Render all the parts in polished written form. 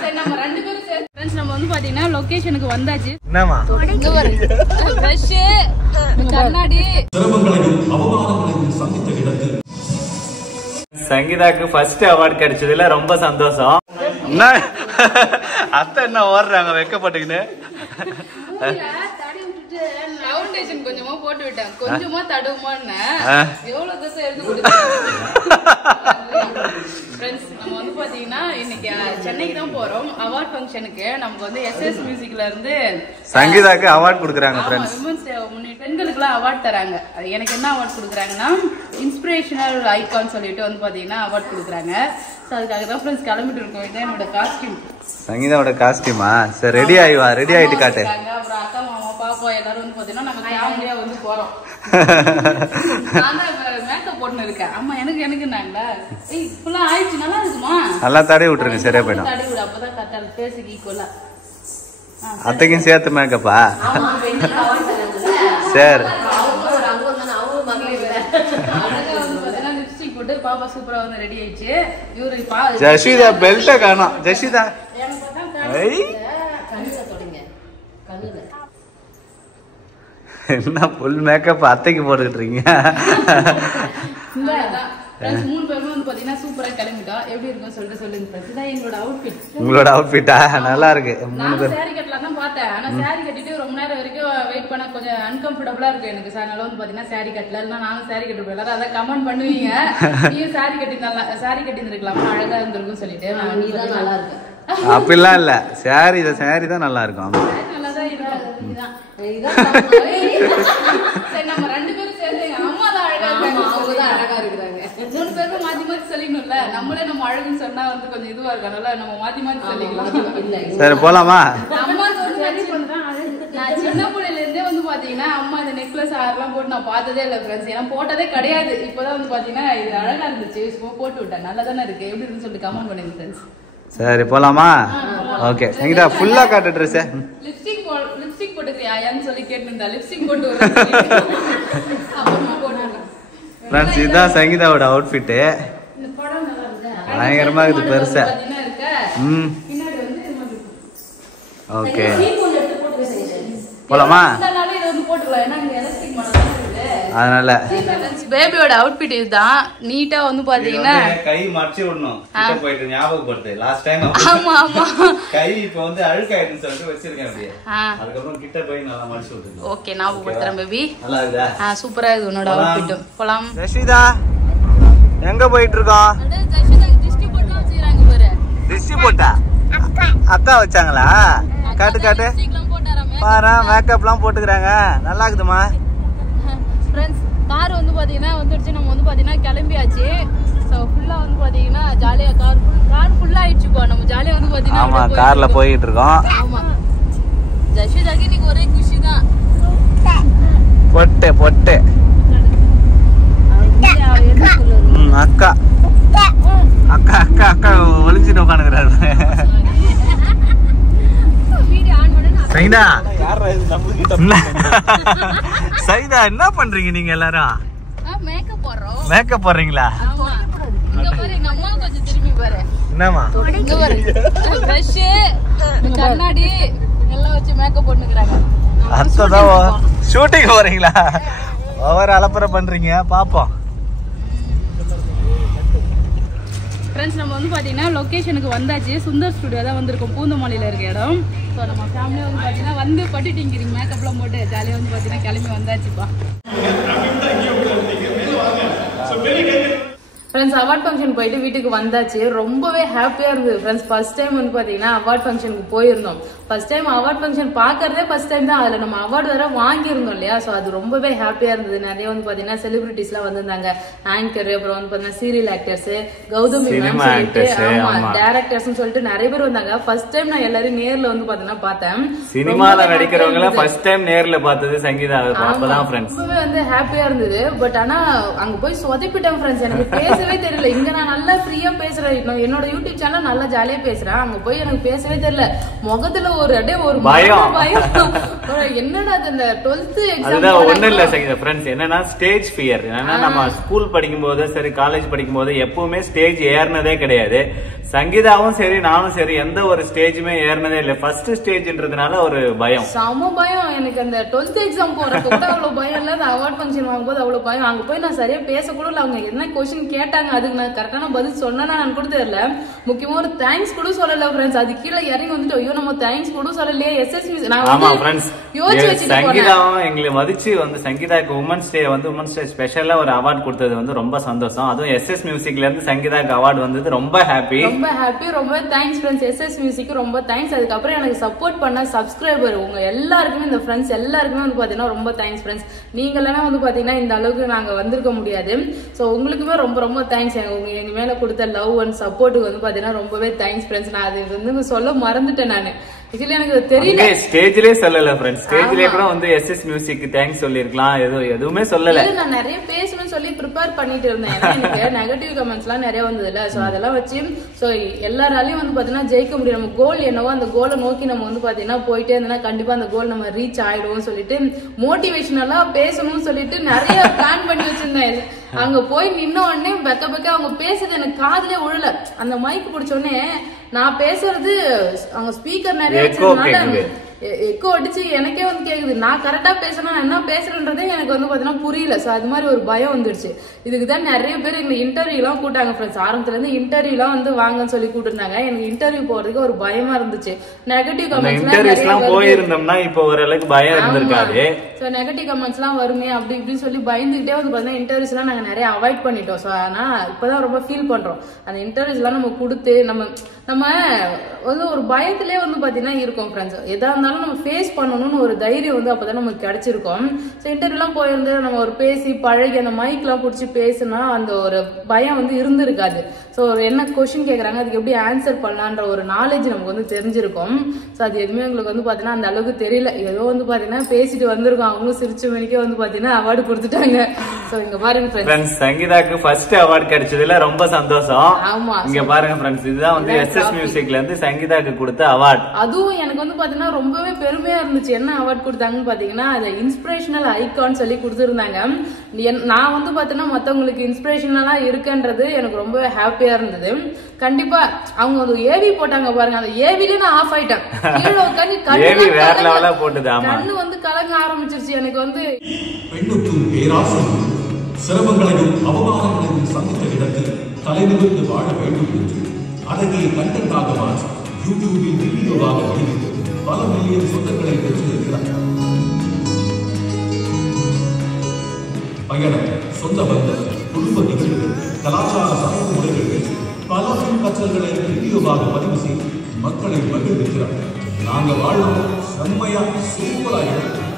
சரி நம்ம ரெண்டு பேரும் ஃப்ரெண்ட்ஸ் நம்ம வந்து பாத்தீங்கன்னா லொகேஷனுக்கு வந்தாச்சு. என்னமா இங்க பாரு பிரஷ் கண்ணாடி சங்கீதாக்கு ஃபர்ஸ்ட் அவார்ட் கிடைச்சதுல ரொம்ப சந்தோஷம். அத்தை என்ன ஓடுறாங்க வெக்கப்பட்டுக்கின்னு. ஃபவுண்டேஷன் கொஞ்சமா போட்டு விட்டேன், கொஞ்சமா தடுமான்னு எவ்வளவு தூரம் எடுத்து ஃப்ரெண்ட்ஸ் நம்ம வந்து பாத்தீங்கன்னா இன்னைக்கு சென்னைக்கு தான் போறோம் அவார்ட் ஃபங்க்ஷனுக்கு. நமக்கு வந்து எஸ்எஸ் மியூசிக்ல இருந்து சங்கீதாக்கு அவார்ட் கொடுக்குறாங்க ஃப்ரெண்ட்ஸ். விமன்ஸ் பெண்களுக்குலாம் அவார்ட் தராங்க. எனக்கு என்ன அவார்ட் கொடுக்குறாங்கன்னா இன்ஸ்பிரேஷனல் ஐகான் சொல்லிட்டு வந்து பாத்தீங்கன்னா அவார்ட் கொடுக்குறாங்க. ஸோ அதுக்காக தான் ஃப்ரெண்ட்ஸ் கிளம்பிட்டு இருக்கோம். இதான் என்னோட காஸ்டியூம். சங்கீதாவோட காஸ்டியூமா? சரி ரெடி ஆயிவா, ரெடி ஆயிட்டு காட்டு. அப்புறம் அக்கா மாமா பாப்பா எல்லாரும் வந்து பாத்தீங்கன்னா நம்ம ஃபேமிலியா வந்து போறோம். நான் தான் மேக்கப் போட்டுன்னு இருக்கேன். அம்மா எனக்கு எனக்குன்னாங்களா இப்பெல்லாம் ஆயிடுச்சு. நல்லா இருக்குமா? நல்லா தடவி விட்டுருங்க, சரியா போயிடும். தடவி விடு, அப்பதான் கரெக்டா பேசுக்கு ஈக்குவலா. அத்தைக்கும் சேர்த்து மேக்கப்பா? சரி லிப்ஸ்டிக் போட்டு பாப்பா சூப்பரா வந்து ரெடி ஆயிடுச்சு. இவரு ஜஷிதா பெல்ட்ட காணோம். ஜஷிதா என்ன ஃபுல் மேக்கப் அத்தைக்கு போட்டுக்கிட்டு இருக்கீங்க? மூணு பேருமே வந்து பாத்தீங்கன்னா சூப்பரா கிளம்பிட்டோம். எப்படி இருக்கும் சொல்லிட்டு சொல்லுங்க. இதான் எங்களோட அவுட்ஃபிட். உங்களோட அவுட்ஃபிட்டா நல்லா இருக்கு. நான் சாரி கட்டலாம் தான் பார்த்தேன். ஆனா சாரி கட்டிட்டு ரொம்ப நேரம் வரைக்கும் வெயிட் பண்ண கொஞ்சம் அன்கம்ஃபர்டபுளா இருக்கு எனக்கு. அதனால வந்து பாத்தீங்கன்னா சாரி கட்டல. இல்லைன்னா நானும் சாரி கட்டு எல்லாரும் அதான் கமெண்ட் பண்ணுவீங்க, நீயும் சாரி கட்டிருக்கலாம் அழகா இருந்திருக்கும் சொல்லிட்டு. நல்லா இருக்கு அப்படிலாம் இல்ல, சாரி தான் நல்லா இருக்கும். நல்லாதான் இருக்கும். சரி நம்ம ரெண்டு பேரும் சேர்ந்து அம்மா தான் அழகா இருக்காங்க, அவங்க தான் அழகா இருக்கிறாங்க. மூணு பேரும் மாத்தி மாத்தி சொல்லிக்கணும்ல. நம்மளே நம்ம அழகுன்னு சொன்னா வந்து கொஞ்சம் இதுவா இருக்கனால நம்ம மாத்தி மாத்தி சொல்லிக்கலாம். சரி போலாமா? அம்மாக்கு வந்து நான் சின்ன பிள்ளைல இருந்தே வந்து பாத்தீங்கன்னா அம்மா இந்த நெக்லஸ் ஆரெல்லாம் போட்டு நான் பார்த்ததே இல்லை ஃப்ரெண்ட்ஸ். ஏன்னா போட்டதே கிடையாது. இப்பதான் வந்து பாத்தீங்கன்னா இது அழகா இருந்துச்சு, போட்டு விட்டேன். நல்லா தானே இருக்கு, எப்படி இருக்குன்னு சொல்லிட்டு கமெண்ட் பண்ணுங்க ஃப்ரெண்ட்ஸ். சரி போலாமா? ஓகே சங்கீதா ஃபுல்லா காட்டு ட்ரெஸ். லிப்ஸ்டிக் போட்டுக்கிறியான்னு சொல்லி கேட்டுருந்தா லிப்ஸ்டிக் போட்டு அப்புறமா போட்டு ஃப்ரெண்ட்ஸ் இதுதான் சங்கீதாவோட அவுட்ஃபிட். பயங்கரமா இருக்குது பெருசா. ஓகே போலாமா? அதனால பேபியோட அவுட்ஃபிட் இதுதான். நீட்டா வந்து பாத்தீங்கன்னா கை மடிச்சு விடணும். கிட்ட போயிட்டு ஞாபகப்படுத்து. லாஸ்ட் டைம் ஆமா ஆமா கை இப்போ வந்து அழுக்காயிடுன்னு சொல்லிட்டு வச்சிருக்கேன் அப்படியே. அதுக்கு அப்புறம் கிட்ட போய் நல்லா மடிச்சு விடுங்க. ஓகே ஞாபகப்படுத்துறேன் பேபி. நல்லா இருக்குதா? சூப்பரா இருக்கு உன்னோட அவுட்ஃபிட். போலாம். ஜஷிதா எங்க போயிட்டு இருக்கோம்? திருஷ்டி போட்டு வச்சிருக்காங்க பாரு. திருஷ்டி போட்டா அக்கா வச்சாங்களா? காட்டு காட்டு பாரு, மேக்கப்லாம் போட்டுக்கிறாங்க. நல்லா இருக்குதுமா ஃப்ரெண்ட்ஸ். கார் வந்து பாத்தீங்கன்னா வந்துடுச்சு. நம்ம வந்து பாத்தீங்கன்னா கிளம்பியாச்சு. ஸோ ஃபுல்லா வந்து பாத்தீங்கன்னா ஜாலியா கார் ஃபுல்லா ஆயிடுச்சுப்பா. நம்ம ஜாலியா வந்து பாத்தீங்கன்னா ஆமா கார்ல போயிட்டு இருக்கோம். ஆமா ஜஷிதாக்கு இன்னைக்கு ஒரே குஷி தான். பொட்டு பொட்டு அக்கா அக்கா அக்கா அக்கா ஒளிஞ்சிட்டு உட்காந்துக்கிறாரு. சைதா சைதா என்ன பண்றீங்க நீங்க எல்லாரும்? மேக்கப் போடுறோம். மேக்கப் போடுறீங்களா? இங்க பாரு எங்க அம்மா கொஞ்சம் திரும்பி பாரு. என்னமா? இங்க பாரு பிரஷ் கண்ணாடி எல்லாம் வச்சு மேக்கப் போட்டுக்கிறாங்க. அதான் ஷூட்டிங் போறீங்களா? ஒவ்வொரு அலப்பறை பண்றீங்க பாப்போம். ஃப்ரெண்ட்ஸ் நம்ம வந்து பாத்தீங்கன்னா லொகேஷனுக்கு வந்தாச்சு. சுந்தர் ஸ்டுடியோ தான் வந்திருக்கோம், பூந்தமல்லியில இருக்க இடம். ஸோ நம்ம ஃபேமிலியா வந்து பாத்தீங்கன்னா வந்து பட்டுட்டிங்கிறீங்க மேக்கப்லாம் போட்டு ஜாலியாக வந்து பாத்தீங்கன்னா கிளம்பி வந்தாச்சுப்பா. ஃப்ரெண்ட்ஸ் அவார்ட் ஃபங்க்ஷன் போயிட்டு வீட்டுக்கு வந்தாச்சு. ரொம்பவே ஹாப்பியா இருந்தது ஃப்ரெண்ட்ஸ். ஃபர்ஸ்ட் டைம் வந்து பாத்தீங்கன்னா அவார்ட் ஃபங்க்ஷனுக்கு போயிருந்தோம். ஃபர்ஸ்ட் டைம் அவார்ட் ஃபங்க்ஷன் பாக்குறதே ஃபர்ஸ்ட் டைம் தான். அதுல நம்ம அவார்டு வேற வாங்கியிருந்தோம் இல்லையா? ஸோ அது ரொம்பவே ஹாப்பியா இருந்தது. நிறைய வந்து பாத்தீங்கன்னா செலிபிரிட்டிஸ் எல்லாம் வந்திருந்தாங்க. ஆங்கர், அப்புறம் வந்து பாத்தீங்கன்னா சீரியல் ஆக்டர்ஸ், கௌதமி மேம் சொல்லிட்டு, ஆமா டேரக்டர்ஸ் சொல்லிட்டு நிறைய பேர் வந்தாங்க. ஃபர்ஸ்ட் டைம் நான் எல்லாரும் நேர்ல வந்து பாத்தீங்கன்னா பார்த்தேன். சினிமால நடிக்கிறவங்க எல்லாம் ஃபர்ஸ்ட் டைம் நேர்ல பார்த்தது சங்கீதா. அப்பதான் ஃப்ரெண்ட்ஸ் ரொம்பவே வந்து ஹாப்பியா இருந்தது. பட் ஆனா அங்க போய் சொதப்பிட்டேன் ஃப்ரெண்ட்ஸ். எனக்கு பேச பேசவே தெரியல. இங்க நான் நல்லா ஃப்ரீயா பேசுறேன், என்னோட யூடியூப் சேனல் நல்லா ஜாலியா பேசுறேன். அங்க போய் எனக்கு பேசவே தெரியல. முகத்துல ஒரு பயம். என்னடா அந்த 12th எக்ஸாம் ஒண்ணு இல்ல ஃப்ரெண்ட்ஸ், என்னன்னா ஸ்டேஜ் ஃபியர். என்னன்னா நம்ம ஸ்கூல் படிக்கும் போது சரி, காலேஜ் படிக்கும் போது எப்பவுமே ஸ்டேஜ் ஏறினதே கிடையாது. சங்கீதாவும் சரி நானும் சரி எந்த ஒரு ஸ்டேஜுமே ஏறினதே இல்ல. ஃபர்ஸ்ட் ஸ்டேஜ்ன்றதுனால ஒரு பயம், சம பயம். எனக்கு அந்த 12th எக்ஸாம் போறப்ப கூட அவ்வளவு பயம் இல்ல. அந்த அவார்ட் ஃபங்க்ஷன் வாங்கும்போது அவ்வளவு பயம். அங்க போய் நான் சரியா பேச கூட இல்ல. அவங்க என்ன கொஸ்டின் கேட்டாங்க அதுக்கு நான் கரெக்டான பதில் சொன்னா கூட தெரியல. முக்கியமா ஒரு தேங்க்ஸ் கூட சொல்லல ஃப்ரெண்ட்ஸ். அது கீழே இறங்கி வந்துட்டு ஐயோ நம்ம தேங்க்ஸ் கூட சொல்லலையே. எஸ்எஸ்மி நான் யோசிச்சு வச்சுட்டு சங்கீதாவும் எங்களை மதிச்சு வந்து சங்கீதாக்கு உமன்ஸ் டே வந்து உமன்ஸ் டே ஸ்பெஷலா ஒரு அவார்ட் கொடுத்தது வந்து ரொம்ப சந்தோஷம். அதுவும் எஸ்எஸ் மியூசிக்ல இருந்து சங்கீதாக்கு அவார்டு வந்தது ரொம்ப ஹாப்பி. ரொம்ப தேங்க்ஸ் ஃப்ரெண்ட்ஸ். எஸ்எஸ் மியூசிக் ரொம்ப தேங்க்ஸ். அதுக்கப்புறம் எனக்கு சப்போர்ட் பண்ண சப்ஸ்கிரைபர் உங்க எல்லாருக்குமே, இந்த ஃப்ரெண்ட்ஸ் எல்லாருக்குமே வந்து பாத்தீங்கன்னா ரொம்ப தேங்க்ஸ் ஃப்ரெண்ட்ஸ். நீங்க எல்லாம் வந்து பாத்தீங்கன்னா இந்த அளவுக்கு நாங்க வந்திருக்க முடியாது. சோ உங்களுக்குமே ரொம்ப ரொம்ப தேங்க்ஸ். எங்க மேல கொடுத்த லவ் அண்ட் சப்போர்ட்டுக்கு வந்து பாத்தீங்கன்னா ரொம்பவே தேங்க்ஸ் ஃப்ரெண்ட்ஸ். நான் அது வந்து சொல்ல மறந்துட்டேன் நானு. இதுல எனக்கு தெரியல, ஸ்டேஜ்லயே சொல்லல ஃப்ரெண்ட்ஸ். ஸ்டேஜ்லயே கூட வந்து எஸ்எஸ் மியூசிக் தேங்க்ஸ் சொல்லிருக்கலாம், எதுவுமே சொல்லல. நான் நிறைய பேசணும்னு சொல்லி ப்ரிப்பேர் பண்ணிட்டு இருந்தேன். எனக்கு நெகட்டிவ் கமெண்ட்ஸ் எல்லாம் நிறைய வந்ததுல. சோ அதெல்லாம் வச்சு சோ எல்லாராலையும் வந்து பாத்தீங்கன்னா ஜெயிக்க முடியும். நம்ம கோல் என்னவோ அந்த கோலை நோக்கி நம்ம வந்து பாத்தீங்கன்னா போயிட்டே இருந்தோம்னா கண்டிப்பா அந்த கோல் நம்ம ரீச் ஆயிடுவோம் சொல்லிட்டு மோட்டிவேஷனலா பேசணும்னு சொல்லிட்டு நிறைய பிளான் பண்ணி வச்சிருந்தேன். அங்க போய் நின்ன உடனே பெக்க அவங்க பேசுறது எனக்கு காதுல உழல. அந்த மைக் பிடிச்ச உடனே நான் பேசுறது அவங்க ஸ்பீக்கர் நிறைய வச்சிருந்தாங்க, எக்கோ அடிச்சு எனக்கே வந்து கேக்குது. நான் கரெக்டா பேசணும், என்ன பேசுறேன்றதே எனக்கு வந்து பாத்தீங்கன்னா புரியல. சோ அது மாதிரி ஒரு பயம் வந்துருச்சு. இதுக்குதான் நிறைய பேர் எங்க இன்டர்வியூ எல்லாம் கூட்டாங்க ஃப்ரெண்ட்ஸ். ஆரம்பத்துல இருந்து இன்டர்வியூ எல்லாம் வந்து வாங்கன்னு சொல்லி கூட்டிருந்தாங்க. எனக்கு இன்டர்வியூ போறதுக்கு ஒரு பயமா இருந்துச்சு. நெகட்டிவ் கமெண்ட்ஸ் எல்லாம் போயிருந்தோம்னா இப்போ ஓரளவுக்கு பயம் இருந்திருக்காது. சோ நெகட்டிவ் கமெண்ட்ஸ் எல்லாம் வருமே அப்படி இப்படின்னு சொல்லி பயந்துகிட்டே வந்து பாத்தீங்கன்னா இன்டர்வியூஸ் எல்லாம் நாங்க நிறைய அவாய்ட் பண்ணிட்டோம். சோ ஆனா இப்பதான் ரொம்ப ஃபீல் பண்றோம். அந்த இன்டர்வியூஸ் எல்லாம் நம்ம கொடுத்து நம்ம வந்து ஒரு பயத்திலே வந்து பாத்தீங்கன்னா இருக்கோம் ஃப்ரெண்ட்ஸ். எதா இருந்தாலும் நம்ம ஃபேஸ் பண்ணணும்னு ஒரு தைரியம் வந்து அப்பதான் நமக்கு கிடைச்சிருக்கும். ஸோ இன்டர்வியூ எல்லாம் போயிருந்து நம்ம ஒரு பேசி பழகி அந்த மைக் எல்லாம் பிடிச்சி பேசினா அந்த ஒரு பயம் வந்து இருந்திருக்காது. ஸோ என்ன கொஸ்டின் கேட்கறாங்க அதுக்கு எப்படி ஆன்சர் பண்ணலான்ற ஒரு நாலேஜ் நமக்கு வந்து தெரிஞ்சிருக்கும். ஸோ அது எதுவுமே உங்களுக்கு வந்து பாத்தீங்கன்னா அந்த அளவுக்கு தெரியல. ஏதோ வந்து பாத்தீங்கன்னா பேசிட்டு வந்திருக்கோம். அவங்களும் சிரிச்ச மணிக்கே வந்து பாத்தீங்கன்னா அவார்டு கொடுத்துட்டாங்க. ஸோ இங்க பாருங்க ஃப்ரெண்ட்ஸ், சங்கீதாக்கு ஃபர்ஸ்ட் அவார்டு கிடைச்சதுல ரொம்ப சந்தோஷம். ஆமா இங்க பாருங்க ஃப்ரெண்ட்ஸ், இதுதான் வந்து எஸ்எஸ் மியூசிக்ல இருந்து சங்கீதாக்கு கொடுத்த அவார்டு. அதுவும் எனக்கு வந்து பாத்தீங்கன்னா ரொம்பவே பெருமையா இருந்துச்சு. என்ன அவார்டு கொடுத்தாங்கன்னு பாத்தீங்கன்னா அது இன்ஸ்பிரேஷனல் ஐகான் சொல்லி கொடுத்துருந்தாங்க. நான் வந்து பாத்தீங்கன்னா மத்தவங்களுக்கு இன்ஸ்பிரேஷனலா இருக்குன்றது எனக்கு ரொம்ப ஹாப்பியா இருந்தது. கண்டிப்பா அவங்க ஒரு ஏவி போட்டாங்க பாருங்க, அந்த ஏவிலே நான் ஆஃப் ஆயிட்டேன். கீழே உட்காந்து கண்ணு வந்து கலங்க ஆரம்பிச்சிருச்சு. எனக்கு வந்து பெண்ணுக்கும் பேராசையும் சிரமங்களையும் அவமானங்களையும் சந்தித்த இடத்தில் தலைநிமிர்ந்து வாழ வேண்டும் என்று அழகிய கண்டென்ட்டாக மாற்றி யூடியூபில் வீடியோவாக வெளியிட்டு பல மில்லியன் சொந்தங்களை பெற்றிருக்கிறார். பயணம், சொந்த பந்தம், குடும்ப நிகழ்வுகள், கலாச்சார சமூக முறைகள் பல பின்பற்றல்களை வீடியோவாக பதிவு செய்து மக்களை மகிழ்விக்கிறார். நாங்க வாழும் செம்மையா சூப்பராக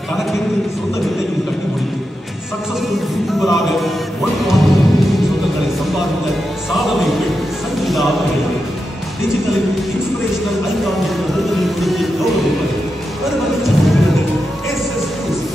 கணக்கிற்கு சொந்த வீட்டையும் கட்டி முடித்து சக்சஸ்ஃபுல் யூடியூபராக 1 மில்லியன் சொந்தங்களை சம்பாதித்த சாதனை பெண் சங்கீதா அவர்களை டிஜிட்டலில் இன்ஸ்பிரேஷனல் ஐகான் என்ற விருதுகளை கொடுத்து கௌரவிப்பது எஸ்எஸ் மியூசிக்.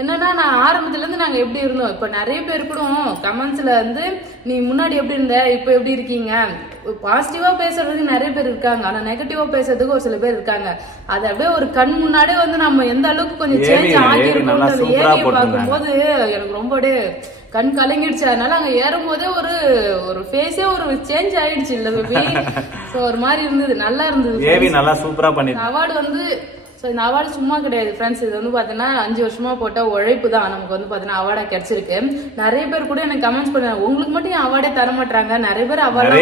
என்னன்னா நான் ஆரம்பத்துல இருந்து நாங்க எப்படி இருந்தோம், இப்ப நிறைய பேர் கூட கமெண்ட்ஸ்ல வந்து நீ முன்னாடி எப்படி இருந்த இப்ப எப்படி இருக்கீங்க, பாசிட்டிவா பேசுறதுக்கு நிறைய பேர் இருக்காங்க, ஆனா நெகட்டிவா பேசுறதுக்கு ஒரு சில பேர் இருக்காங்க. அது அப்படியே ஒரு கண் முன்னாடியே வந்து நம்ம எந்த அளவுக்கு கொஞ்சம் சேஞ்ச் ஆகிருக்கோம் ஏரியை பார்க்கும்போது எனக்கு ரொம்ப கண் கலங்கிடுச்சு. அதனால அங்க ஏறும் போதே ஒரு ஃபேஸே ஒரு சேஞ்ச் ஆயிடுச்சு இல்ல பேபி. சோ ஒரு மாதிரி இருந்தது, நல்லா இருந்தது. நல்லா சூப்பரா பண்ணி அவார்டு வந்து இந்த அவார்டு சும்மா கிடையாது ஃப்ரெண்ட்ஸ். இது வந்து பாத்தீங்கன்னா 5 வருஷமா போட்ட உழைப்பு தான் நமக்கு வந்து பாத்தீங்கன்னா அவார்டா கிடைச்சிருக்கு. நிறைய பேர் கூட எனக்கு கமெண்ட்ஸ் பண்ணாங்க உங்களுக்கு மட்டும் அவார்டே தர மாட்டாங்க, நிறைய பேர் அவார்டு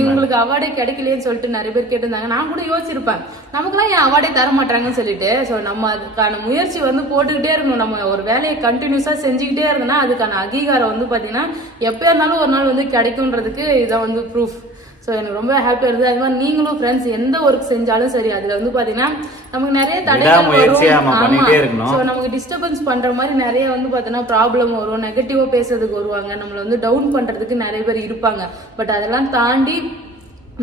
உங்களுக்கு அவார்டே கிடைக்கலையேன்னு சொல்லிட்டு நிறைய பேர் கேட்டிருந்தாங்க. நான் கூட யோசிச்சிருப்பேன் நமக்குலாம் ஏன் அவார்டே தர மாட்டாங்கன்னு சொல்லிட்டு. சோ நம்ம அதுக்கான முயற்சி வந்து போட்டுக்கிட்டே இருக்கணும். நம்ம ஒரு வேலையை கண்டினியூஸா செஞ்சுக்கிட்டே இருந்தோம்னா அதுக்கான அங்கீகாரம் வந்து பாத்தீங்கன்னா எப்ப இருந்தாலும் ஒரு நாள் வந்து கிடைக்கும்ன்றதுக்கு இதான் வந்து ப்ரூஃப். ஸோ எனக்கு ரொம்ப ஹாப்பியா இருந்தது. அது மாதிரி நீங்களும் ஃப்ரெண்ட்ஸ் எந்த ஒர்க் செஞ்சாலும் சரி அதுல வந்து பாத்தீங்கன்னா நமக்கு நிறைய தடைகள் வரும். ஸோ நமக்கு டிஸ்டர்பன்ஸ் பண்ற மாதிரி நிறைய வந்து பாத்தீங்கன்னா ப்ராப்ளம் வரும், நெகட்டிவா பேசுறதுக்கு வருவாங்க, நம்மள வந்து டவுன் பண்றதுக்கு நிறைய பேர் இருப்பாங்க. பட் அதெல்லாம் தாண்டி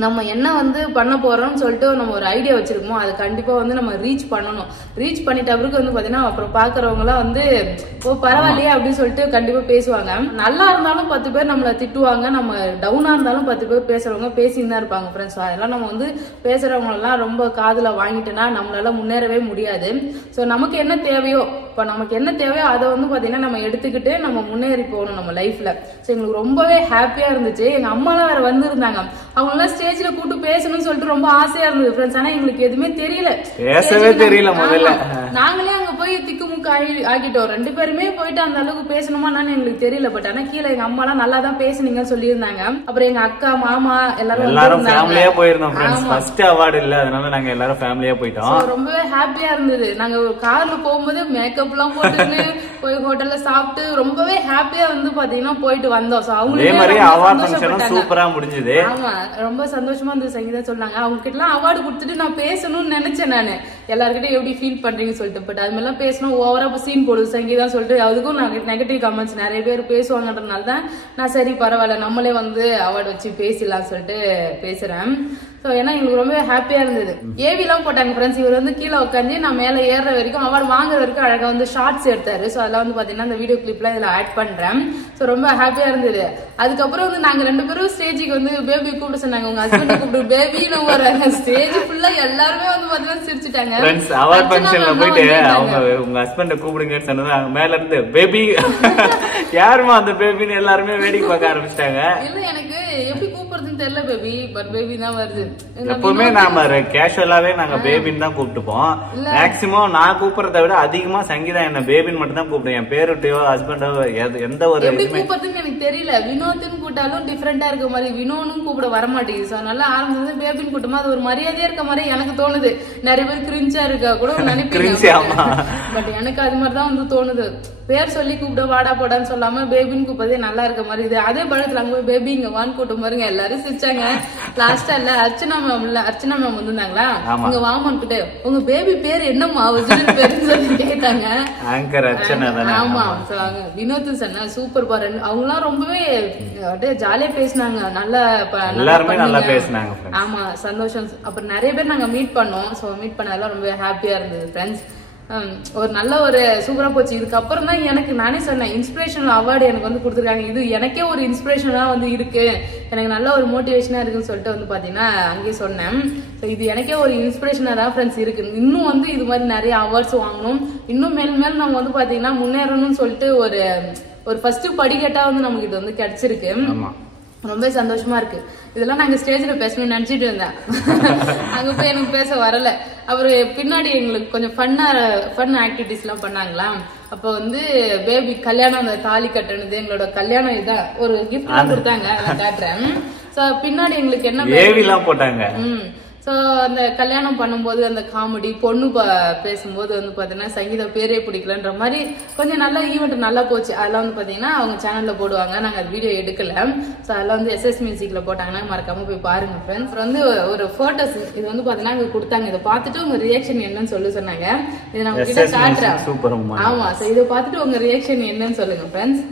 நம்ம என்ன வந்து பண்ண போறோம்னு சொல்லிட்டு நம்ம ஒரு ஐடியா வச்சிருக்கோமோ அது கண்டிப்பா வந்து நம்ம ரீச் பண்ணணும். ரீச் பண்ணிட்ட பிறகு வந்து பாத்தீங்கன்னா அப்புறம் பாக்குறவங்க எல்லாம் வந்து ஓ பரவாயில்லையே அப்படின்னு சொல்லிட்டு கண்டிப்பா பேசுவாங்க. நல்லா இருந்தாலும் 10 பேர் நம்மள திட்டுவாங்க, நம்ம டவுனா இருந்தாலும் 10 பேர் பேசுறவங்க பேசின்னு தான் இருப்பாங்க ஃப்ரெண்ட்ஸ். அதெல்லாம் நம்ம வந்து பேசுறவங்க எல்லாம் ரொம்ப காதுல வாங்கிட்டோம்னா நம்மளால முன்னேறவே முடியாது. ஸோ நமக்கு என்ன தேவையோ இப்ப நமக்கு என்ன தேவையோ அதை வந்து பாத்தீங்கன்னா நம்ம எடுத்துக்கிட்டு நம்ம முன்னேறி போகணும் நம்ம லைஃப்ல. ஸோ எங்களுக்கு ரொம்பவே ஹாப்பியா இருந்துச்சு. எங்க அம்மாலாம் வேற வந்திருந்தாங்க, அவங்க எல்லாம் ஸ்டேஜ்ல கூட்டு பேசணும்னு சொல்லிட்டு ரொம்ப ஆசையா இருந்தது ஃப்ரெண்ட்ஸ். ஆனா எங்களுக்கு எதுவுமே தெரியல, பேசவே தெரியல முதல்ல. நாங்களே அங்க போய் திக்குமுக்கு ஆகிட்டோம். 2 பேருமே போயிட்டு அந்த அளவுக்கு பேசணுமான்னு எங்களுக்கு தெரியல. பட் ஆனா கீழே எங்க அம்மா எல்லாம் நல்லா தான் பேசுனீங்கன்னு சொல்லியிருந்தாங்க. அப்புறம் எங்க அக்கா மாமா எல்லாரும் ஃபேமிலியா போயிருந்தோம் ஃப்ரெண்ட்ஸ். ஃபர்ஸ்ட் அவார்டு இல்ல, அதனால நாங்க எல்லாரும் ஃபேமிலியா போயிட்டோம். ரொம்பவே ஹாப்பியா இருந்தது. நாங்க கார்ல போகும்போது மேக்கப் எல்லாம் போட்டுன்னு போய் ஹோட்டல்ல சாப்பிட்டு ரொம்பவே ஹாப்பியா வந்து பாத்தீங்கன்னா போயிட்டு வந்தோம். சோ அவங்க சூப்பரா முடிஞ்சது. ஆமா ரொம்ப சந்தோஷமா இருந்தது. சங்கீதா சொன்னாங்க அவங்க கிட்ட எல்லாம் அவார்டு கொடுத்துட்டு நான் பேசணும்னு நினைச்சேன் நானு, எல்லாருக்கிட்ட எப்படி ஃபீல் பண்றீங்கன்னு சொல்லிட்டு. பட் அது மாதிரிலாம் பேசணும் ஓவரா சீன் போடுது சங்கீதா சொல்லிட்டு அதுக்கும் நெகட்டிவ் கமெண்ட்ஸ் நிறைய பேர் பேசுவாங்கன்றதுனால தான் நான் சரி பரவாயில்ல நம்மளே வந்து அவார்டு வச்சு பேசலாம்னு சொல்லிட்டு பேசுறேன். ஸோ ஏன்னா எங்களுக்கு ரொம்ப ஹாப்பியா இருந்தது. ஏவிலாம் போட்டாங்க ஃப்ரெண்ட்ஸ். இவர் வந்து கீழே உட்காந்து நான் மேலே ஏறுற வரைக்கும் அவார்டு வாங்குற வரைக்கும் அழகா வந்து ஷார்ட்ஸ் எடுத்தாரு. ஸோ அதெல்லாம் வந்து பாத்தீங்கன்னா இந்த வீடியோ கிளிப்லாம் இதுல ஆட் பண்றேன். ஸோ ரொம்ப ஹாப்பியா இருந்தது. அதுக்கப்புறம் வந்து நாங்க 2 பேரும் ஸ்டேஜுக்கு வந்து பேபி கூப்பிட்டு சொன்னாங்க, உங்க ஹஸ்பண்ட் கூப்பிட்டு பேபின்னு வர்றாங்க. ஸ்டேஜ் ஃபுல்லா எல்லாருமே வந்து பாத்தீங்கன்னா சிரிச்சுட்டாங்க. அவார்ட் ஃபங்க்ஷன்ல போயிட்டு அவங்க உங்க ஹஸ்பண்ட் கூப்பிடுங்கன்னு சொன்னது அங்க மேல இருந்து பேபி யாருமா அந்த பேபின்னு எல்லாருமே வேடிக்கை பார்க்க ஆரம்பிச்சிட்டாங்க. இல்ல எனக்கு எப்படி கூப்பிடுறதுன்னு தெரியல பேபி, பட் பேபி தான் வருது. எப்பவுமே நாம கேஷுவலாவே நாங்க பேபின்னு தான் கூப்பிட்டுப்போம். மேக்சிமம் நான் கூப்பிடுறத விட அதிகமா சங்கீதா என்ன பேபின்னு மட்டும் தான் கூப்பிடுவேன். என் பேருட்டையோ ஹஸ்பண்டோ எந்த ஒரு கூப்பிடுறதுன்னு எனக்கு தெரியல. வினோத்னு கூட்டாலும் டிஃபரெண்டா இருக்க மாதிரி வினோனும் கூப்பிட வர மாட்டேங்குது. சோ அதனால ஆரம்பத்துல பேபின்னு கூட்டமா அது ஒரு மரியாதையா இருக்க மாதிரி எனக்கு தோணுது. நிறைய பேர் கிரிஞ்சா இருக்கா கூட நினைப்பீங்க, பட் எனக்கு அது மாதிரிதான் வந்து தோணுது. பேர் சொல்லி கூப்பிட வாடா போடான்னு சொல்லாம பேபின்னு கூப்பிடதே நல்லா இருக்க மாதிரி இது. அதே பழத்துல அங்க போய் பேபி இங்க வான்னு கூட்டம் பாருங்க எல்லாரும் சிரிச்சாங்க. லாஸ்டா இல்ல அர்ச்சனா மேம் வந்திருந்தாங்களா, உங்க வாமன் கிட்ட உங்க பேபி பேர் என்னம்மா பேருன்னு சொல்லி கேட்டாங்க. ஆமா வினோத் சொன்ன சூப்பர் பாரு. அவங்க எல்லாம் ரொம்பவே ஜாலியா பேசினாங்க, நல்லா பேசினாங்க. ஆமா சந்தோஷம். அப்புறம் நிறைய பேர் நாங்க மீட் பண்ணோம். சோ மீட் பண்ணதெல்லாம் ரொம்ப ஹாப்பியா இருந்தது ஃப்ரெண்ட்ஸ். ஒரு நல்ல ஒரு சூப்பரா போச்சு. இதுக்கப்புறம் தான் எனக்கு நானே சொன்னேன் இன்ஸ்பிரேஷனல் அவார்டு எனக்கு வந்து கொடுத்துருக்காங்க. இது எனக்கே ஒரு இன்ஸ்பிரேஷனா வந்து இருக்கு, எனக்கு நல்ல ஒரு மோட்டிவேஷனா இருக்குன்னு சொல்லிட்டு வந்து பாத்தீங்கன்னா அங்கேயே சொன்னேன். இது எனக்கே ஒரு இன்ஸ்பிரேஷனா தான் ஃப்ரெண்ட்ஸ் இருக்கு. இன்னும் வந்து இது மாதிரி நிறைய அவார்ட்ஸ் வாங்கணும், இன்னும் மேல் மேல் நம்ம வந்து பாத்தீங்கன்னா முன்னேறணும்னு சொல்லிட்டு ஒரு ஃபர்ஸ்ட் படிக்கட்டா வந்து நமக்கு இது வந்து கிடைச்சிருக்கு. ரொம்ப சந்தோஷமா இருக்கு. இதெல்லாம் நாங்க ஸ்டேஜ்ல பேசணும்னு நினைச்சிட்டு இருந்தேன், அங்க போய் எனக்கு பேச வரல. அவரு பின்னாடி எங்களுக்கு கொஞ்சம் ஃபன் ஆக்டிவிட்டிஸ் எல்லாம் பண்ணாங்களா. அப்ப வந்து பேபி கல்யாணம் அந்த தாலி கட்டணுது எங்களோட கல்யாணம் இதான் ஒரு கிஃப்ட் எல்லாம் கொடுத்தாங்க, நான் காட்டுறேன். சோ பின்னாடி எங்களுக்கு என்ன போட்டாங்க. ஸோ அந்த கல்யாணம் பண்ணும்போது அந்த காமெடி பொண்ணு பேசும்போது வந்து பாத்தீங்கன்னா சங்கீதா பேரே பிடிக்கலன்ற மாதிரி கொஞ்சம் நல்ல ஈவெண்ட் நல்லா போச்சு. அதெல்லாம் வந்து பாத்தீங்கன்னா அவங்க சேனல்ல போடுவாங்க, நாங்க அது வீடியோ எடுக்கல. ஸோ அதெல்லாம் வந்து SS மியூசிக்ல போட்டாங்கன்னா மறக்காம போய் பாருங்க ஃப்ரெண்ட்ஸ். வந்து ஒரு போட்டோஸ் இது வந்து பாத்தீங்கன்னா இங்க கொடுத்தாங்க. இதை பார்த்துட்டு உங்க ரியாக்ஷன் என்னன்னு சொல்லி சொன்னாங்க. இதை நான் உங்ககிட்ட காட்டுறேன். ஆமா சோ இதை பார்த்துட்டு உங்க ரியாக்ஷன் என்னன்னு சொல்லுங்க ஃப்ரெண்ட்ஸ்.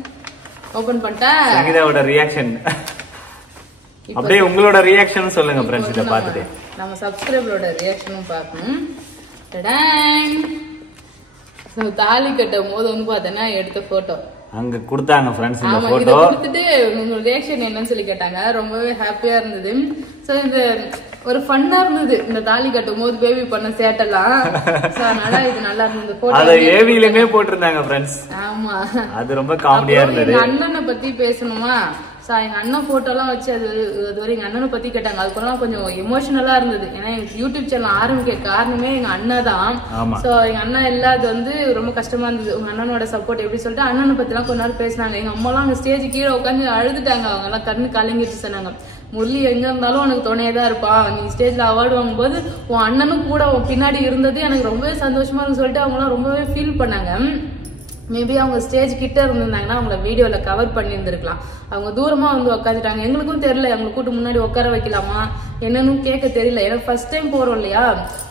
ஓபன் பண்ணிட்டா சங்கீதாவோட ரியாக்ஷன் அப்படியே உங்களோட ரியாக்ஷன் சொல்லுங்க ஃப்ரெண்ட்ஸ். இத பார்த்துட்டு நம்ம சப்ஸ்கிரைபரோட ரியாக்ஷனும் பார்க்கணும். தாலி கட்டும் போது வந்து பாத்தீங்கன்னா எடுத்த போட்டோ அங்க கொடுத்தாங்க ஃப்ரெண்ட்ஸ். இந்த போட்டோ கொடுத்துட்டு உங்க ரியாக்ஷன் என்னன்னு சொல்லி கேட்டாங்க. ரொம்பவே ஹாப்பியா இருந்தது. சோ இந்த ஒரு ஃபன்னா இருந்தது இந்த தாலி கட்டும் போது பேபி பண்ண சேட்டெல்லாம். சோ அதனால இது நல்லா இருந்தது. போட்டோ அத ஏவிலமே போட்டுருந்தாங்க ஃப்ரெண்ட்ஸ். ஆமா அது ரொம்ப காமெடியா இருந்தது. அண்ணனை பத்தி பேசணுமா, எங்க அண்ணன் போட்டோ எல்லாம் வச்சு அதுவரை எங்க அண்ணனை பத்தி கேட்டாங்க. அதுக்கெல்லாம் கொஞ்சம் எமோஷனலா இருந்தது. ஏன்னா எனக்கு யூடியூப் சேனல் ஆரம்பிக்க காரணமே எங்க அண்ணன் தான். சோ எங்க அண்ணன் இல்லாது வந்து ரொம்ப கஷ்டமா இருந்தது. உங்க அண்ணனோட சப்போர்ட் எப்படி சொல்லிட்டு அண்ணனை பத்தி எல்லாம் கொஞ்ச நேரம் பேசினாங்க. எங்க அம்மா எல்லாம் அங்க ஸ்டேஜ் கீழே உட்காந்து அழுதுட்டாங்க. அவங்க எல்லாம் கண்ணு கலங்கிட்டு சொன்னாங்க, முரளி எங்க இருந்தாலும் உனக்கு துணையதான் இருப்பா, நீ ஸ்டேஜ்ல அவார்டு வாங்கும்போது உன் அண்ணனும் கூட உன் பின்னாடி இருந்தது எனக்கு ரொம்பவே சந்தோஷமா இருக்குன்னு சொல்லிட்டு அவங்க எல்லாம் ரொம்பவே ஃபீல் பண்ணாங்க. மேபி அவங்க ஸ்டேஜ் கிட்ட இருந்திருந்தாங்கன்னா அவங்கள வீடியோல கவர் பண்ணியிருந்திருக்கலாம். அவங்க தூரமா வந்து உட்காந்துட்டாங்க. எங்களுக்கும் தெரியல, எங்களை கூட்டு முன்னாடி உட்கார வைக்கலாமா என்னன்னு கேட்க தெரியல. ஏன்னா ஃபர்ஸ்ட் டைம் போறோம் இல்லையா,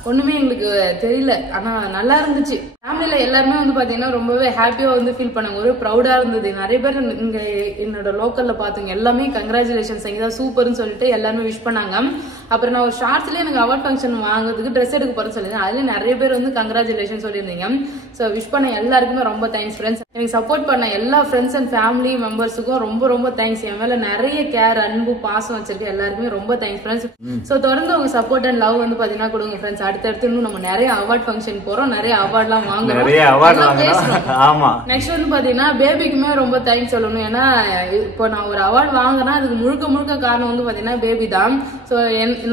ஒண்ணுமே எங்களுக்கு தெரியல. ஆனா நல்லா இருந்துச்சு. ஃபேமிலியில எல்லாருமே வந்து பாத்தீங்கன்னா ரொம்பவே ஹாப்பியா வந்து ஃபீல் பண்ணாங்க. ஒரு ப்ரௌடா இருந்தது. நிறைய பேர் இங்க என்னோட லோக்கல்ல பாத்துங்க எல்லாமே கங்க்ராச்சுலேஷன்ஸ் சங்கீதா சூப்பர்னு சொல்லிட்டு எல்லாருமே விஷ் பண்ணாங்க. அப்புறம் நான் ஒரு ஷார்ட்ஸ்லயே எனக்கு அவார்ட் ஃபங்க்ஷன் வாங்குறதுக்கு ட்ரெஸ் எடுக்க போறேன்னு சொல்லியிருந்தேன். அதுல நிறைய பேர் வந்து கங்க்ராச்சுலேஷன் சொல்லியிருந்தீங்க. ஸோ விஷ் பண்ண எல்லாருக்குமே ரொம்ப தேங்க்ஸ் ஃப்ரெண்ட்ஸ். எனக்கு சப்போர்ட் பண்ண எல்லா ஃப்ரெண்ட்ஸ் அண்ட் ஃபேமிலி மெம்பர்ஸுக்கும் ரொம்ப ரொம்ப தேங்க்ஸ். என் மேல நிறைய கேர், அன்பு, பாசம் வச்சிருக்க எல்லாருக்குமே ரொம்ப தேங்க்ஸ் ஃப்ரெண்ட்ஸ். ஸோ தொடர்ந்து உங்க சப்போர்ட் அண்ட் லவ் வந்து பாத்தீங்கன்னா கொடுங்க ஃப்ரெண்ட்ஸ். அடுத்தடுத்து இன்னும் நம்ம நிறைய அவார்ட் ஃபங்க்ஷன் போறோம், நிறைய அவார்ட்லாம் வாங்குறோம். நெக்ஸ்ட் வந்து பாத்தீங்கன்னா பேபிக்குமே ரொம்ப தேங்க்ஸ் சொல்லணும். ஏன்னா இப்போ நான் ஒரு அவார்ட் வாங்கினா அதுக்கு முழுக்க முழுக்க காரணம் வந்து பாத்தீங்கன்னா பேபி தான். ஸோ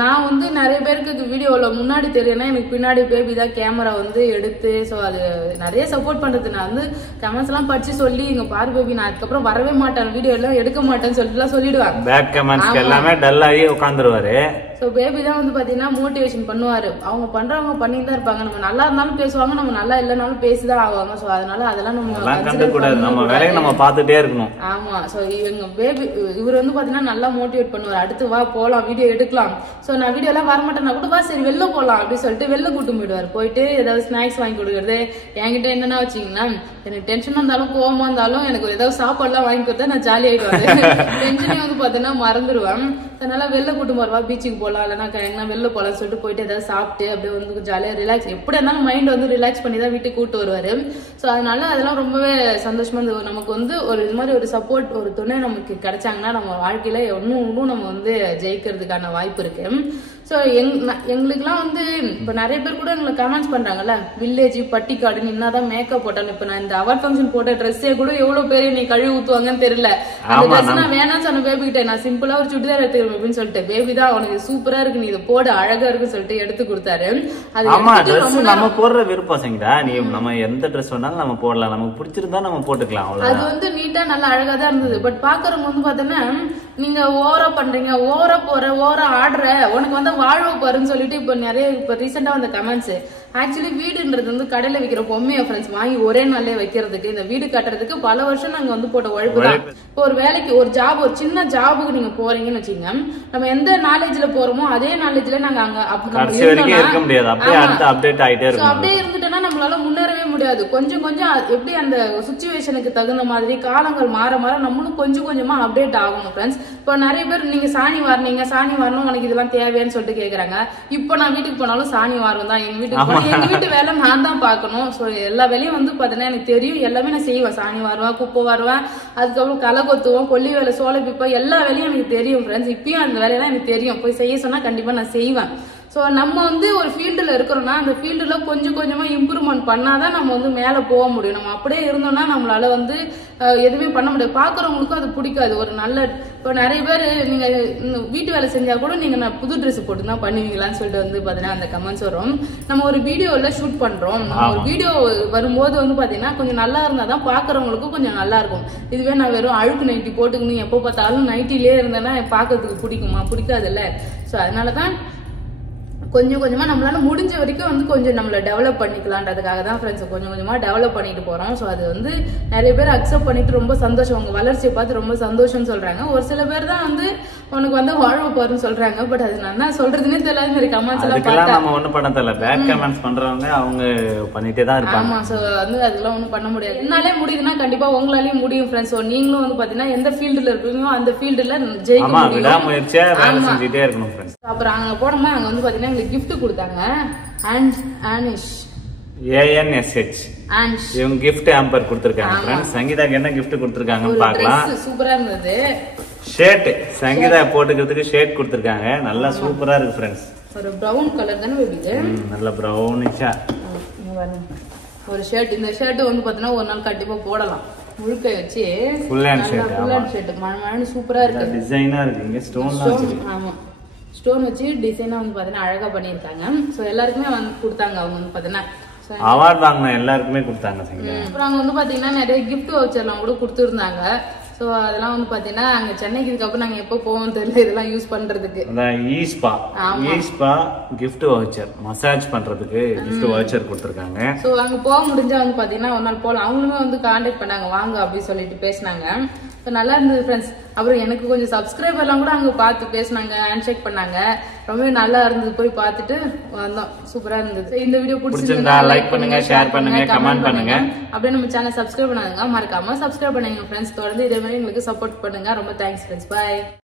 நான் வந்து நிறைய பேருக்கு வீடியோல முன்னாடி தெரியும்னா எனக்கு பின்னாடி பேபி தான் கேமரா வந்து எடுத்து ஸோ அது நிறைய சப்போர்ட் பண்றது. நான் வந்து கமெண்ட்ஸ் எல்லாம் படிச்சு சொல்லி இங்க பாரு பேபி நான் அதுக்கப்புறம் வரவே மாட்டேன், வீடியோ எல்லாம் எடுக்க மாட்டேன்னு சொல்லிட்டு சொல்லிடுவேன். பேக் கமெண்ட்ஸ் எல்லாமே டல் ஆகி உட்கார்ந்துருவாரு. ஸோ பேபி தான் வந்து பாத்தீங்கன்னா மோட்டிவேஷன் பண்ணுவாரு. அவங்க பண்றவங்க பண்ணிட்டு தான் இருப்பாங்க. நம்ம நல்லா இருந்தாலும் பேசுவாங்க, நம்ம நல்லா இல்லைனாலும் பேசிதான் ஆவாங்க. ஸோ அதனால அதெல்லாம் நம்ம வேலையை நம்ம பார்த்துட்டே இருக்கணும். ஆமா. ஸோ இவங்க பேபி இவர் வந்து பாத்தீங்கன்னா நல்லா மோட்டிவேட் பண்ணுவார். அடுத்து வா போலாம், வீடியோ எடுக்கலாம். ஸோ நான் வீடியோ எல்லாம் வரமாட்டேன்னா கூட வா சரி வெளில போலாம் அப்படின்னு சொல்லிட்டு வெளில கூட்டு போயிடுவார். போயிட்டு ஏதாவது ஸ்நாக்ஸ் வாங்கி கொடுக்குறது. என்கிட்ட என்னன்னா வச்சுங்கன்னா எனக்கு டென்ஷனா இருந்தாலும் கோவமா இருந்தாலும் எனக்கு ஏதாவது சாப்பாடுலாம் வாங்கி கொடுத்தா நான் ஜாலி ஆயிடுவாரு. டென்ஷனே வந்து பாத்தீங்கன்னா மறந்துடுவேன். அதனால வெளில கூட்டு போறவா பீச்சுக்கு போலாம், இல்லைன்னா எங்கன்னா வெளில போலாம்னு சொல்லிட்டு போயிட்டு ஏதாவது சாப்பிட்டு அப்படியே வந்து ஜாலியா ரிலாக்ஸ், எப்படி இருந்தாலும் மைண்ட் வந்து ரிலாக்ஸ் பண்ணி தான் வீட்டுக்கு கூட்டு வருவாரு. ஸோ அதனால அதெல்லாம் ரொம்பவே சந்தோஷமா இருந்தது. நமக்கு வந்து ஒரு இது மாதிரி ஒரு சப்போர்ட், ஒரு துணை நமக்கு கிடைச்சாங்கன்னா நம்ம வாழ்க்கையில இன்னும் நம்ம வந்து ஜெயிக்கிறதுக்கான வாய்ப்பு இருக்கு. ஸோ எங்களுக்குலாம் வந்து இப்போ நிறைய பேர் கூட எங்களை கமெண்ட்ஸ் பண்றாங்கல்ல, வில்லேஜ் பட்டிக்காடுன்னு என்னதான் மேக்கப் போட்டாலும். இப்போ நான் இந்த அவார்ட் ஃபங்க்ஷன் போட்ட ட்ரெஸ்ஸே கூட எவ்வளவு பேர் நீ கழுவி ஊத்துவாங்கன்னு தெரியல. அந்த ட்ரெஸ் நான் வேணாம்னு சொன்ன பேபி கிட்ட நான் சிம்பிளா ஒரு சுடிதார் எடுத்துக்கிறேன் அப்படின்னு சொல்லிட்டு பேபி தான் உனக்கு சூப்பரா இருக்கு, நீ இதை போட அழகா இருக்குன்னு சொல்லிட்டு எடுத்து கொடுத்தாரு. அது நம்ம போடுற விருப்பம் சங்கீதா, நீ நம்ம எந்த ட்ரெஸ் வேணாலும் நம்ம போடலாம், நமக்கு பிடிச்சிருந்தா நம்ம போட்டுக்கலாம். அது வந்து நீட்டா நல்லா அழகா தான் இருந்தது. பட் பாக்குறவங்க வந்து பாத்தீங்கன்னா நீங்க ஓவரா பண்றீங்க, ஓவரா போற, ஓவரா ஆடுற, உனக்கு வந்து வாழ்வு பாருன்னு சொல்லிட்டு இப்போ நிறைய இப்போ ரீசெண்டா வந்த கமெண்ட்ஸ். ஆக்சுவலி வீடுன்றது வந்து கடையில வைக்கிற பொம்மையை ஃப்ரெண்ட்ஸ் வாங்கி ஒரே நாள்லயே வைக்கிறதுக்கு, இந்த வீடு கட்டுறதுக்கு பல வருஷம் நாங்க வந்து போட்ட உழைப்பு தான். இப்போ ஒரு வேலைக்கு ஒரு ஜாப், ஒரு சின்ன ஜாபுக்கு நீங்க போறீங்கன்னு வச்சுக்கோங்க, நம்ம எந்த நாலேஜ்ல போறோமோ அதே நாலேஜ்ல நாங்க அங்க அப்படியே இருந்துட்டோம்னா நம்மளால முன்னேறவே முடியாது. கொஞ்சம் கொஞ்சம் எப்படி அந்த சுச்சுவேஷனுக்கு தகுந்த மாதிரி காலங்கள் மாற மாற நம்மளும் கொஞ்சம் கொஞ்சமா அப்டேட் ஆகணும் ஃப்ரெண்ட்ஸ். இப்போ நிறைய பேர் நீங்க சாணி வாரினீங்க, சாணி வரணும் உனக்கு இதெல்லாம் தேவையான்னு சொல்லிட்டு கேக்குறாங்க. இப்போ நான் வீட்டுக்கு போனாலும் சாணி வாரம் தான், எங்க வீட்டு வேலை நான் தான் பாக்கணும். ஸோ எல்லா வேலையும் வந்து பாத்தீங்கன்னா எனக்கு தெரியும், எல்லாமே நான் செய்வேன். சாணி வருவேன், குப்பை வருவேன், அதுக்கப்புறம் களை கொத்துவோம், கொல்லி வேலை, சோலை பிப்போம், எல்லா வேலையும் எனக்கு தெரியும் ஃப்ரெண்ட்ஸ். இப்பயும் அந்த வேலையெல்லாம் எனக்கு தெரியும். போய் செய்ய சொன்னா கண்டிப்பா நான் செய்வேன். ஸோ நம்ம வந்து ஒரு ஃபீல்டில் இருக்கிறோம்னா அந்த ஃபீல்டில் கொஞ்சம் கொஞ்சமாக இம்ப்ரூவ்மெண்ட் பண்ணாதான் நம்ம வந்து மேலே போக முடியும். நம்ம அப்படியே இருந்தோம்னா நம்மளால வந்து எதுவுமே பண்ண முடியாது. பார்க்குறவங்களுக்கும் அது பிடிக்காது. ஒரு நல்ல இப்போ நிறைய பேர் நீங்கள் வீட்டு வேலை செஞ்சால் கூட நீங்கள் நான் புது ட்ரெஸ் போட்டு தான் பண்ணுவீங்களான்னு சொல்லிட்டு வந்து பார்த்தீங்கன்னா அந்த கமெண்ட்ஸ் வரும். நம்ம ஒரு வீடியோவில் ஷூட் பண்ணுறோம், நம்ம ஒரு வீடியோ வரும்போது வந்து பார்த்தீங்கன்னா கொஞ்சம் நல்லா இருந்தால் தான் பார்க்குறவங்களுக்கும் கொஞ்சம் நல்லா இருக்கும். இதுவே நான் வெறும் அழுக்கு நைட்டி போட்டுக்கணும் எப்போ பார்த்தாலும் நைட்டிலே இருந்தேன்னா பார்க்கறதுக்கு பிடிக்குமா? பிடிக்காதுல்ல. ஸோ அதனால தான் கொஞ்சம் கொஞ்சமா நம்மளால முடிஞ்ச வரைக்கும் வந்து கொஞ்சம் நம்மள டெவலப் பண்ணிக்கலான்றதுக்காக தான் ஃப்ரெண்ட்ஸ் கொஞ்சம் கொஞ்சமா டெவலப் பண்ணிட்டு போறோம். ஸோ அது வந்து நிறைய பேர் அக்செப்ட் பண்ணிட்டு ரொம்ப சந்தோஷம், உங்க வளர்ச்சியை பார்த்து ரொம்ப சந்தோஷம்னு சொல்றாங்க. ஒரு சில பேர் தான் வந்து உனக்கு வந்து வாழ்வு பாருன்னு சொல்றாங்க. பட் அது நான் என்ன சொல்றதுன்னே தெரியல. மாதிரி கமெண்ட்ஸ் எல்லாம் பார்த்தா நம்ம ஒண்ணும் பண்ண தெரியல. பேட் கமெண்ட்ஸ் பண்றவங்க அவங்க பண்ணிட்டே தான் இருப்பாங்க. ஆமா. ஸோ வந்து அதெல்லாம் ஒன்றும் பண்ண முடியாது. என்னாலே முடியுதுன்னா கண்டிப்பா உங்களாலையும் முடியும் ஃப்ரெண்ட்ஸ். ஸோ நீங்களும் வந்து பாத்தீங்கன்னா எந்த ஃபீல்டுல இருக்கீங்களோ அந்த ஃபீல்டுல ஜெயிக்க முடியும். விடாமுயற்சியா வேலை செஞ்சுட்டே இருக்கணும் ஃப்ரெண்ட்ஸ். அப்புறம் அங்க போனோம்னா அங்க வந்து பாத்தீங்கன்னா கிஃப்ட் கொடுத்தாங்க. இவங்க கிஃப்ட் ஹேம்பர் கொடுத்திருக்காங்க ஃப்ரெண்ட்ஸ். சங்கீதாக்கு என்ன கிஃப்ட் கொடுத்திருக்காங்கன்னு பார்க்கலாம். சூப்பரா இருந்தது. ஷர்ட் சங்கீதா போட்டுக்கிறதுக்கு ஷர்ட் கொடுத்திருக்காங்க. நல்லா சூப்பரா இருக்கு ஃப்ரெண்ட்ஸ். ஒரு பிரவுன் கலர் தானே பேபிக்கு, நல்ல பிரவுனிஷா ஒரு ஷர்ட். இந்த ஷர்ட் வந்து பாத்தீங்கன்னா ஒரு நாள் கண்டிப்பா போடலாம். முழுக்க வச்சு full hand shirt. Full hand shirt மழை சூப்பரா இருக்கு. டிசைனா இருக்கு. இங்க ஸ்டோன்லாம் வச்சிருக்கு. ஆமா, ஸ்டோன் வச்சு டிசைனா வந்து பாத்தீங்கன்னா அழகா பண்ணிருக்காங்க. சோ எல்லாருக்குமே வந்து கொடுத்தாங்க. அவங்க வந்து பாத்தீங்கன்னா அவார்ட் வாங்கின எல்லாருக்குமே கொடுத்தாங்க. அப்புறம் அவங்க வந்து பாத்தீங்கன்னா நிறைய கிஃப்ட் வவுச்சர்லாம் கூட கொடுத்துருந்தாங்க. ஸோ சோ அதெல்லாம் வந்து பாத்தீங்கன்னா அங்க சென்னைக்கு இதுக்கப்புறம் நாங்க எப்போ போவோம் தெரியல இதெல்லாம் யூஸ் பண்றதுக்கு. ஈஸ்பா கிஃப்ட் வவுச்சர் மசாஜ் பண்றதுக்கு கிஃப்ட் வவுச்சர் கொடுத்திருக்காங்க. சோ அங்க போக முடிஞ்சா வந்து பாத்தீங்கன்னா ஒரு நாள் போலாம். அவங்களுமே வந்து கான்டாக்ட் பண்ணாங்க வாங்க அப்படின்னு சொல்லிட்டு பேசினாங்க. நல்லா இருந்தது ஃப்ரெண்ட்ஸ். அப்புறம் எனக்கு கொஞ்சம் சப்ஸ்கிரைபர் எல்லாம் கூட அங்க பார்த்து பேசினாங்க, ஹேண்ட் ஷேக் பண்ணாங்க. ரொம்பவே நல்லா இருந்தது. போய் பார்த்துட்டு வந்தோம். சூப்பரா இருந்தது. இந்த வீடியோ பிடிச்சிருந்தா லைக் பண்ணுங்க, ஷேர் பண்ணுங்க, கமெண்ட் பண்ணுங்க. அப்படியே நம்ம சேனல் சப்ஸ்கிரைப் பண்ணாங்க மறக்காம சப்ஸ்கிரைப் பண்ணுங்க ஃப்ரெண்ட்ஸ். தொடர்ந்து இதே மாதிரி எங்களுக்கு சப்போர்ட் பண்ணுங்க. ரொம்ப தேங்க்ஸ் ஃப்ரெண்ட்ஸ். பை.